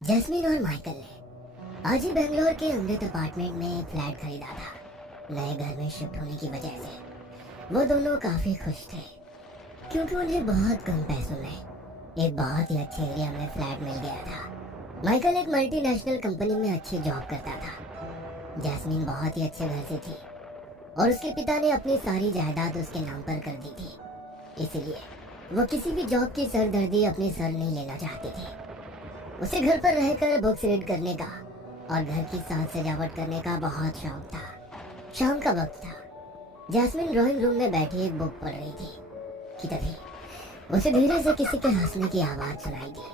Jasmine और Michael ने आज ही बेंगलोर के अमृत अपार्टमेंट में एक फ्लैट खरीदा था। नए घर में शिफ्ट होने की वजह से वो दोनों काफी खुश थे, क्योंकि उन्हें बहुत कम पैसों में एक बहुत ही अच्छे एरिया में फ्लैट मिल गया था। माइकल एक मल्टीनेशनल कंपनी में अच्छी जॉब करता था। जैस्मीन बहुत ही अच्छे घर से थी और उसके पिता ने अपनी सारी जायदाद उसके नाम पर कर दी थी, इसीलिए वो किसी भी जॉब की सरदर्दी अपने सर नहीं लेना चाहती थी। उसे घर पर रहकर बुक्स रीड करने का और घर की साज सजावट करने का बहुत शौक था। शाम का वक्त था। जैस्मिन ड्राइंग रूम में बैठी एक बुक पढ़ रही थी कि तभी उसे धीरे से किसी के हंसने की आवाज सुनाई दी,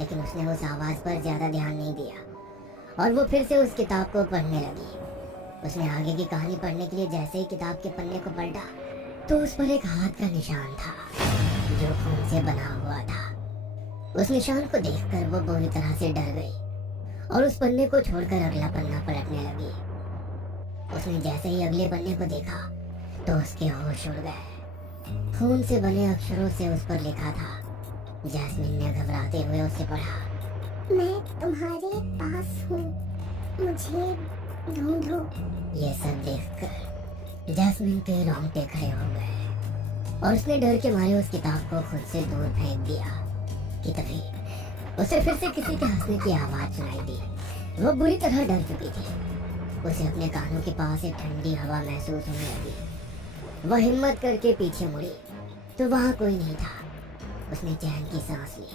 लेकिन उसने उस आवाज पर ज्यादा ध्यान नहीं दिया और वो फिर से उस किताब को पढ़ने लगी। उसने आगे की कहानी पढ़ने के लिए जैसे ही किताब के पन्ने को पलटा तो उस पर एक हाथ का निशान था जो खून से बना हुआ था। उस निशान को देखकर वो बुरी तरह से डर गई और उस पन्ने को छोड़कर अगला पन्ना पलटने लगी। उसने जैसे ही अगले पन्ने को देखा तो उसके होश उड़ गए। खून से बने अक्षरों से उस पर लिखा था। जैस्मिन ने घबराते हुए उससे पढ़ा, मैं तुम्हारे पास हूँ, मुझे ढूंढो। ये सब देखकर जैस्मिन के रोंगटे खड़े हो गए और उसने डर के मारे उस किताब को खुद से दूर फेंक दिया कि तभी उसे फिर से किसी के हंसने की आवाज सुनाई दी। वो बुरी तरह डर चुकी थी। उसे अपने कानों के पास एक ठंडी हवा महसूस होने लगी। वह हिम्मत करके पीछे मुड़ी तो वहां कोई नहीं था। उसने चैन की सांस ली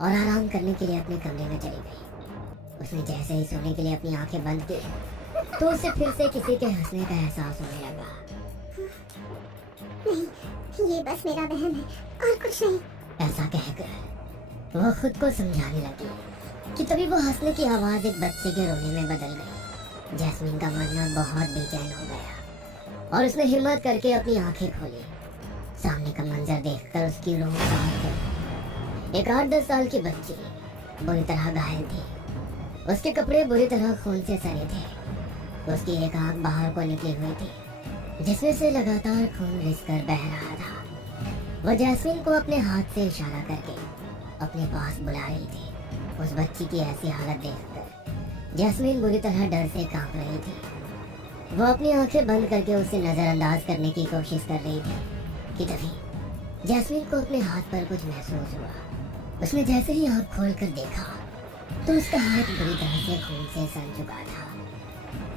और आराम करने के लिए अपने कमरे में चली गई। उसने जैसे ही सोने के लिए अपनी आंखें बंद की तो उसे फिर से किसी के हंसने का एहसास होने लगा। नहीं, ये बस मेरा वहम है और कुछ नहीं। ऐसा कहकर वो खुद को समझाने लगी कि तभी वो हंसने की आवाज एक बच्चे के रोने में बदल गई। जैस्मिन का मन बहुत बेचैन हो गया और उसने हिम्मत करके अपनी आंखें खोली। सामने का मंजर देखकर उसकी रूह कांप गई। एक 8-10 साल की बच्ची बुरी तरह घायल थी। उसके कपड़े बुरी तरह खून से सने थे। उसकी एक आंख बाहर को निकली हुई थी जिसमें से लगातार खून रिसकर बह रहा था। वह जैस्मिन को अपने हाथ से इशारा करके अपने पास बुला रही थी। उस बच्ची की ऐसी हालत देखकर जैस्मिन बुरी तरह डर से कांप रही थी। वो अपनी आंखें बंद करके उसे नजरअंदाज करने की कोशिश कर रही थी कि तभी जैस्मिन को अपने हाथ पर कुछ महसूस हुआ। उसने जैसे ही आंख खोलकर देखा तो उसका हाथ बुरी तरह से खून से सन चुका था।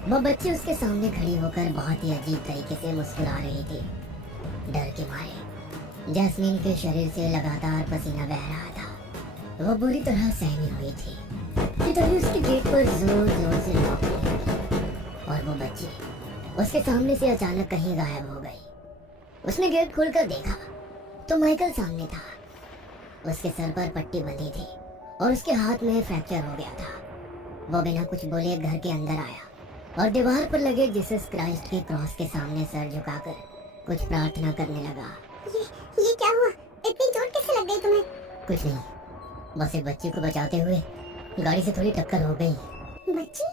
वह बच्ची उसके सामने खड़ी होकर बहुत ही अजीब तरीके से मुस्कुरा रही थी। डर के मारे जैस्मिन के शरीर से लगातार पसीना बह रहा था। वो बुरी तरह सहमी हुई थी कि तभी उसके गेट पर जोर जोर से नॉक होने लगी और वो बच्ची उसके सामने से अचानक कहीं गायब हो गई। उसने गेट खोलकर देखा तो माइकल सामने था। उसके सर पर पट्टी बंधी थी और उसके हाथ में फ्रैक्चर हो गया था। वो बिना कुछ बोले घर के अंदर आया और दीवार पर लगे जीसस क्राइस्ट के क्रॉस के सामने सर झुकाकर कुछ प्रार्थना करने लगा। ये क्या हुआ? इतनी चोट कैसे लग गई तुम्हें? कुछ नहीं, बस एक बच्ची को बचाते हुए गाड़ी से थोड़ी टक्कर हो गई। बच्ची?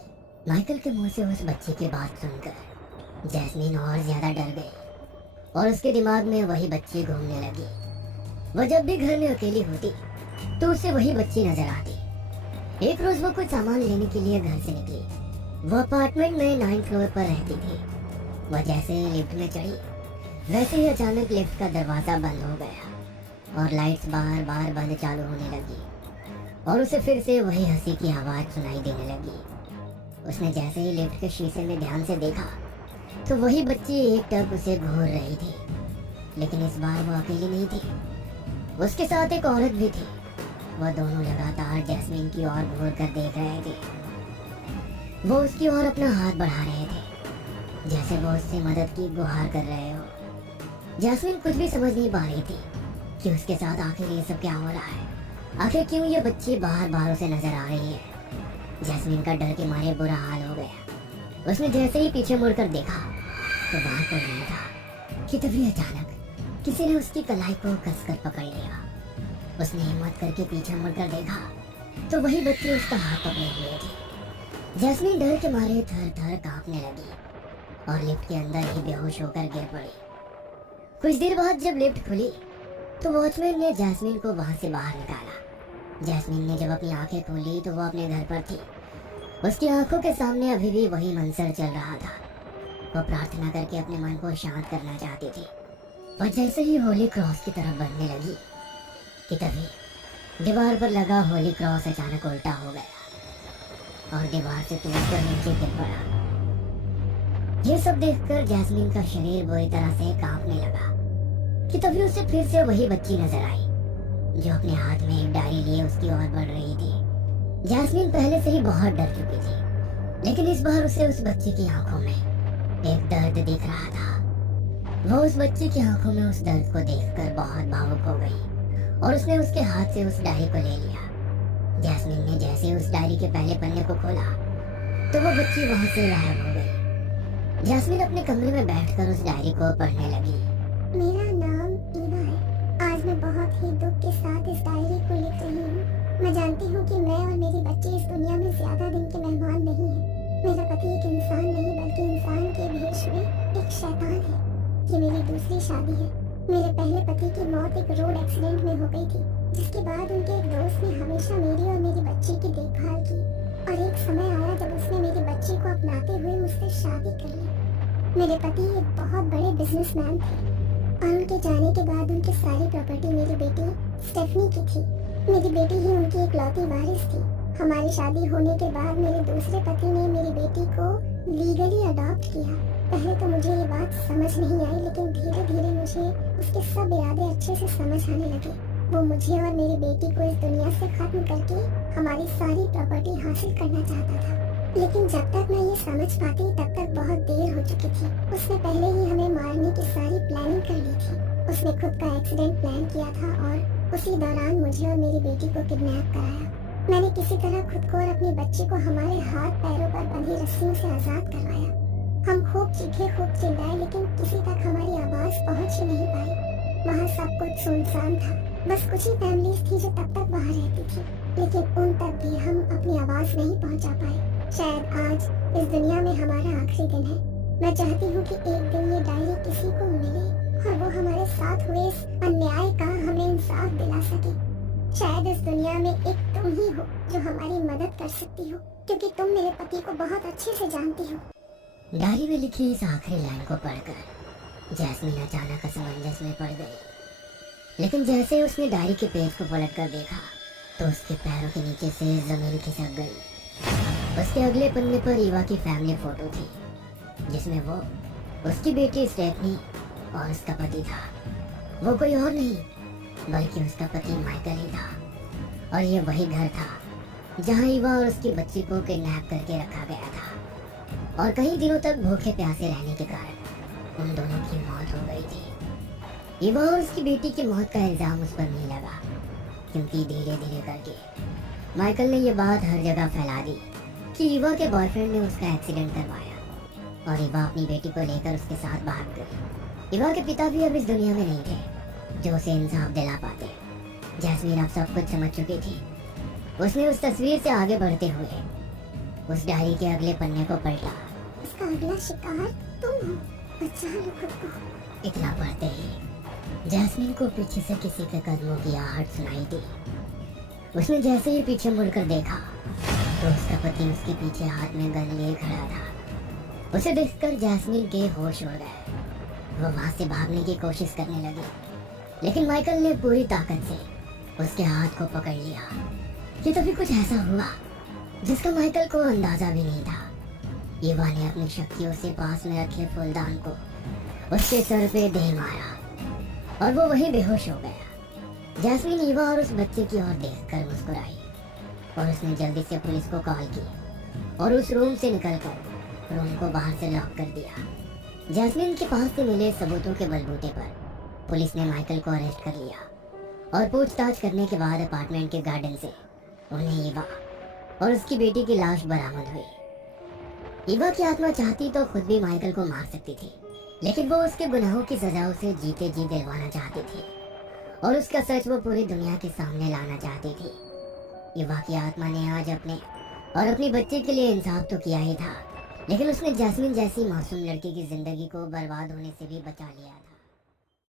माइकल के मुंह से उस बच्ची की बात सुनकर जैस्मिन और ज्यादा डर गई और उसके दिमाग में वही बच्ची घूमने लगी। वह जब भी घर में अकेली होती तो उसे वही बच्ची नजर आती। एक रोज वो कुछ सामान लेने के लिए घर से निकली। वो अपार्टमेंट में 9th फ्लोर पर रहती थी। वह जैसे ही लिफ्ट में चढ़ी वैसे ही अचानक लिफ्ट का दरवाजा बंद हो गया और लाइट्स बार बार बंद चालू होने लगी और उसे फिर से वही हंसी की आवाज सुनाई देने लगी। उसने जैसे ही लिफ्ट के शीशे में ध्यान से देखा तो वही बच्ची एक टक उसे घूर रही थी, लेकिन इस बार वो अकेली नहीं थी। उसके साथ एक औरत भी थी। वह दोनों लगातार जैस्मिन की ओर घूर कर देख रहे थे। वो उसकी ओर अपना हाथ बढ़ा रहे थे जैसे वो उससे मदद की गुहार कर रहे हो। जैस्मिन कुछ भी समझ नहीं पा रही थी कि उसके साथ आखिर ये सब क्या हो रहा है। आखिर क्यों ये बच्ची बार बार उसे नजर आ रही है। जैस्मिन का डर के मारे बुरा हाल हो गया। उसने जैसे ही पीछे मुड़कर देखा तो वहां कोई नहीं था कि तभी अचानक किसी ने उसकी कलाई को कसकर पकड़ लिया। उसने हिम्मत करके पीछे मुड़कर देखा तो वही बच्ची उसका हाथ पकड़े हुए थी। जैस्मिन डर के मारे थर थर कांपने लगी और लिफ्ट के अंदर ही बेहोश होकर गिर पड़ी। कुछ देर बाद जब लिफ्ट खुली तो वॉचमैन ने जैस्मिन को वहां से बाहर निकाला जैस्मीन ने जब अपनी आंखें खोली तो वो अपने घर पर थी। उसकी आंखों के सामने अभी भी वही मंजर चल रहा था। वो प्रार्थना करके अपने मन को शांत करना चाहती थी, और जैसे ही होली क्रॉस की तरफ बढ़ने लगी कि तभी दीवार पर लगा होली क्रॉस अचानक उल्टा हो गया और दीवार से टूटकर नीचे गिर पड़ा। ये सब देखकर जैस्मीन का शरीर बुरी तरह से कांपने लगा कि तभी उसे फिर से वही बच्ची नजर आई जो अपने हाथ में एक डायरी लिए उसकी ओर बढ़ रही थी। जैस्मीन पहले से ही बहुत डर चुकी थी, लेकिन इस बार उसे उस बच्ची की आंखों में एक दर्द दिख रहा था। वो उस बच्ची की आंखों में उस दर्द को देखकर बहुत भावुक हो गई और उसने उसके हाथ से उस डायरी को ले लिया। जैस्मीन ने जैसे उस डायरी के पहले पन्ने को खोला तो वो बच्ची वहां से गायब हो गई। जैस्मीन अपने कमरे में बैठकर उस डायरी को पढ़ने लगी। मेरा नाम ईवा है। आज मैं बहुत ही दुख के साथ इस डायरी को लिख रही हूँ। मैं जानती हूँ कि मैं और मेरी बच्ची इस दुनिया में ज्यादा दिन के मेहमान नहीं हैं। मेरा पति एक इंसान नहीं बल्कि इंसान के भेष में एक शैतान है। ये मेरी दूसरी शादी है। मेरे पहले पति की मौत एक रोड एक्सीडेंट में हो गई थी, जिसके बाद उनके एक दोस्त ने हमेशा मेरी और मेरी बच्ची की देखभाल की, और एक समय आया जब उसने मेरी बच्ची को अपनाते हुए मुझसे शादी कर ली। मेरे पति एक बहुत बड़े बिजनेसमैन थे और उनके जाने के बाद उनकी सारी प्रॉपर्टी मेरी बेटी स्टेफनी की थी। मेरी बेटी ही उनकी इकलौती वारिस थी। हमारी शादी होने के बाद मेरे दूसरे पति ने मेरी बेटी को लीगली अडॉप्ट किया। पहले तो मुझे ये बात समझ नहीं आई, लेकिन धीरे धीरे मुझे उसके सब इरादे अच्छे से समझ आने लगे। वो मुझे और मेरी बेटी को इस दुनिया से खत्म करके हमारी सारी प्रॉपर्टी हासिल करना चाहता था। लेकिन जब तक मैं ये समझ पाती तब तक बहुत देर हो चुकी थी। उसने पहले ही हमें मारने की सारी प्लानिंग कर ली थी। उसने खुद का एक्सीडेंट प्लान किया था और उसी दौरान मुझे और मेरी बेटी को किडनैप कराया। मैंने किसी तरह खुद को और अपनी बच्ची को हमारे हाथ पैरों पर बंधी रस्सियों से आजाद करवाया। हम खूब चीखे, खूब चिल्लाए, लेकिन किसी तक हमारी आवाज पहुंच ही नहीं पाई। वहाँ सब कुछ सुनसान था। बस कुछ ही फैमिलीज थी जो तब तक वहाँ रहती थी, लेकिन उन तक भी हम अपनी आवाज नहीं पहुँचा पाए। शायद आज इस दुनिया में हमारा आखिरी दिन है। मैं चाहती हूँ कि एक दिन ये डायरी किसी को मिले और वो हमारे साथ हुए इस अन्याय का हमें इंसाफ दिला सके। शायद इस दुनिया में एक तुम ही हो जो हमारी मदद कर सकती हो, क्योंकि तुम मेरे पति को बहुत अच्छे से जानती हो। डायरी में लिखी इस आखिरी लाइन को पढ़कर जैस्मीन अचानक असमंजस में पड़ गई, लेकिन जैसे ही उसने डायरी के पेज को पलटकर देखा तो उसके पैरों के नीचे से जमीन खिसक गई। उसके अगले पन्ने पर ईवा की फैमिली फोटो थी, जिसमें वो, उसकी बेटी स्टेफनी और उसका पति था। वो कोई और नहीं बल्कि उसका पति माइकल ही था, और ये वही घर था जहाँ ईवा और उसकी बच्ची को किडनैप करके रखा गया था। और कई दिनों तक भूखे प्यासे रहने के कारण उन दोनों की मौत हो गई थी। ईवा और उसकी बेटी की मौत का इल्जाम उस पर नहीं लगा, क्योंकि धीरे धीरे करके माइकल ने ये बात हर जगह फैला दी कि ईवा के बॉयफ्रेंड ने उसका एक्सीडेंट करवाया और ईवा अपनी बेटी को लेकर उसके साथ भाग गई। ईवा के पिता भी अब इस दुनिया में नहीं थे जो उसे इंसाफ दिला पाते। जैस्मीन अब सब कुछ समझ चुकी थी। उसने उस तस्वीर से आगे बढ़ते हुए उस डायरी के अगले पन्ने को पलटा। इसका अगला शिकार तुम हो, बचा लो खुद को। इतना पढ़ते ही जैस्मीन को पीछे से किसी के कदमों की आहट सुनाई दी। उसने जैसे ही पीछे मुड़कर देखा तो उसका पति उसके पीछे हाथ में गन लिए खड़ा था। उसे देखकर जैस्मीन के होश उड़ गए। वो वहां से भागने की कोशिश करने लगी, लेकिन माइकल ने पूरी ताकत से उसके हाथ को पकड़ लिया। कि तभी कुछ ऐसा हुआ जिसका माइकल को अंदाजा भी नहीं था। ईवा ने अपनी शक्तियों से पास में रखे फूलदान को उसके सर पे दे मारा और वो वहीं बेहोश हो गया। जैस्मीन ईवा और उस बच्चे की ओर देखकर मुस्कुराई और उसने जल्दी से पुलिस को कॉल की और उस रूम से निकलकर रूम को बाहर से लॉक कर दिया। जैस्मीन के पास से मिले सबूतों के बलबूते पर पुलिस ने माइकल को अरेस्ट कर लिया और पूछताछ करने के बाद अपार्टमेंट के गार्डन से उन्हें ईवा और उसकी बेटी की लाश बरामद हुई। ईवा की आत्मा चाहती तो खुद भी माइकल को मार सकती थी, लेकिन वो उसके गुनाहों की सजा उसे जीते जी दिलवाना चाहती थी और उसका सच वो पूरी दुनिया के सामने लाना चाहती थी। ईवा की आत्मा ने आज अपने और अपनी बच्ची के लिए इंसाफ तो किया ही था, लेकिन उसने जैस्मीन जैसी मासूम लड़की की जिंदगी को बर्बाद होने से भी बचा लिया था।